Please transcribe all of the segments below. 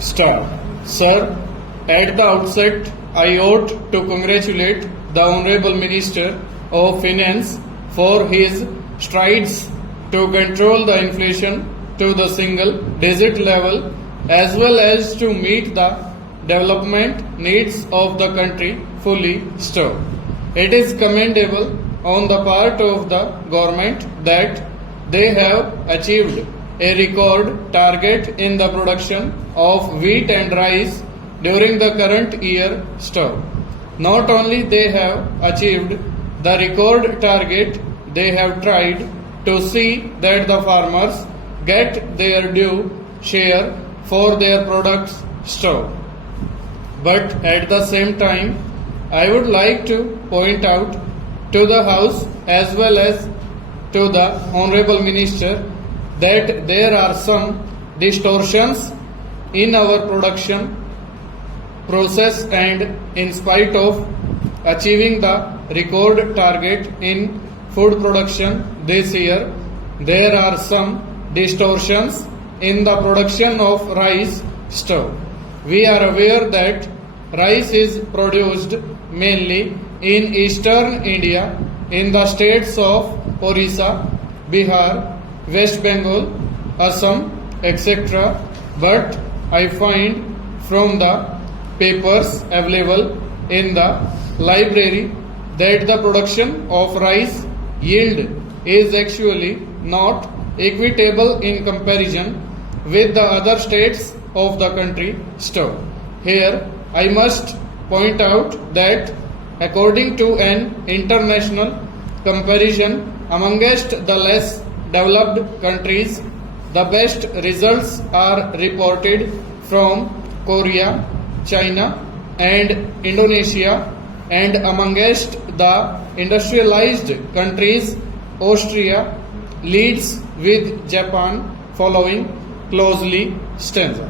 Start. Sir, at the outset, I ought to congratulate the Honorable Minister of Finance for his strides to control the inflation to the single digit level as well as to meet the development needs of the country fully so. It is commendable on the part of the government that they have achieved a record target in the production of wheat and rice during the current year stop. Not only they have achieved the record target, they have tried to see that the farmers get their due share for their products stop. But at the same time, I would like to point out to the House as well as to the Honorable Minister that there are some distortions in our production process, and in spite of achieving the record target in food production this year, there are some distortions in the production of rice stove. We are aware that rice is produced mainly in eastern India in the states of Orissa, Bihar, West Bengal, Assam, etc. But I find from the papers available in the library that the production of rice yield is actually not equitable in comparison with the other states of the country stove. Here I must point out that according to an international comparison amongst the less developed countries, the best results are reported from Korea, China and Indonesia, and amongst the industrialized countries, Austria leads with Japan following closely stanza.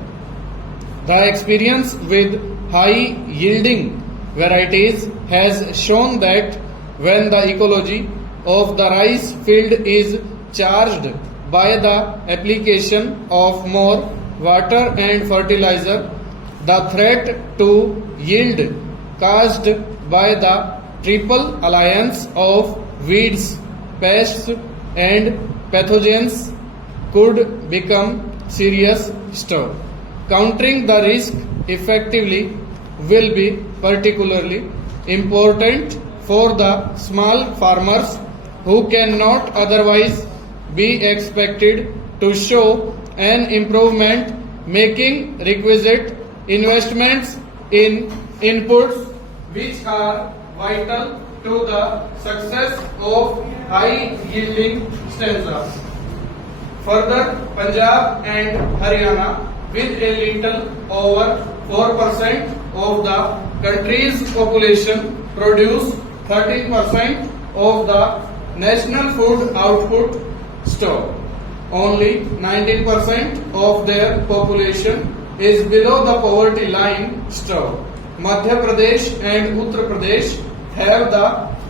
The experience with high yielding varieties has shown that when the ecology of the rice field is charged by the application of more water and fertilizer, the threat to yield caused by the triple alliance of weeds, pests and pathogens could become serious stove. Countering the risk effectively will be particularly important for the small farmers who cannot otherwise be expected to show an improvement, making requisite investments in inputs which are vital to the success of high yielding stanzas. Further, Punjab and Haryana, with a little over 4% of the country's population, produce 13% of the national food output stock. Only 19% of their population is below the poverty line stock. Madhya Pradesh and Uttar Pradesh have the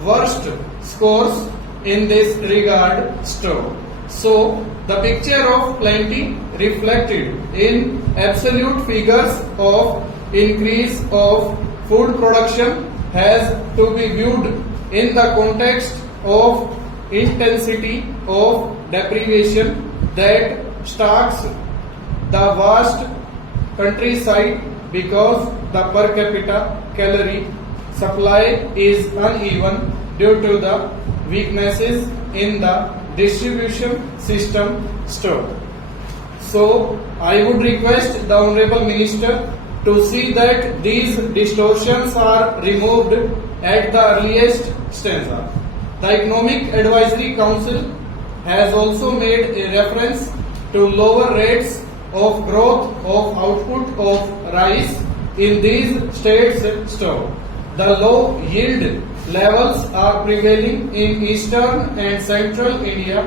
worst scores in this regard stock. So, the picture of plenty reflected in absolute figures of increase of food production has to be viewed in the context of intensity of deprivation that stalks the vast countryside because the per capita calorie supply is uneven due to the weaknesses in the distribution system stock. So, I would request the Honorable Minister to see that these distortions are removed at the earliest stanza. The Economic Advisory Council has also made a reference to lower rates of growth of output of rice in these states stock. The low yield levels are prevailing in eastern and central India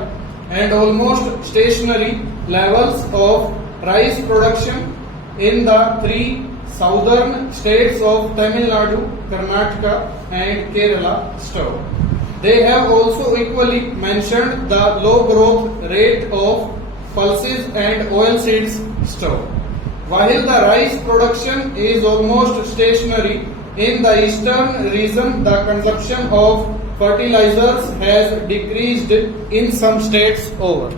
and almost stationary levels of rice production in the three southern states of Tamil Nadu, Karnataka and Kerala stock. They have also equally mentioned the low growth rate of pulses and oilseeds stock. While the rice production is almost stationary in the eastern region, the consumption of fertilizers has decreased in some states. Over.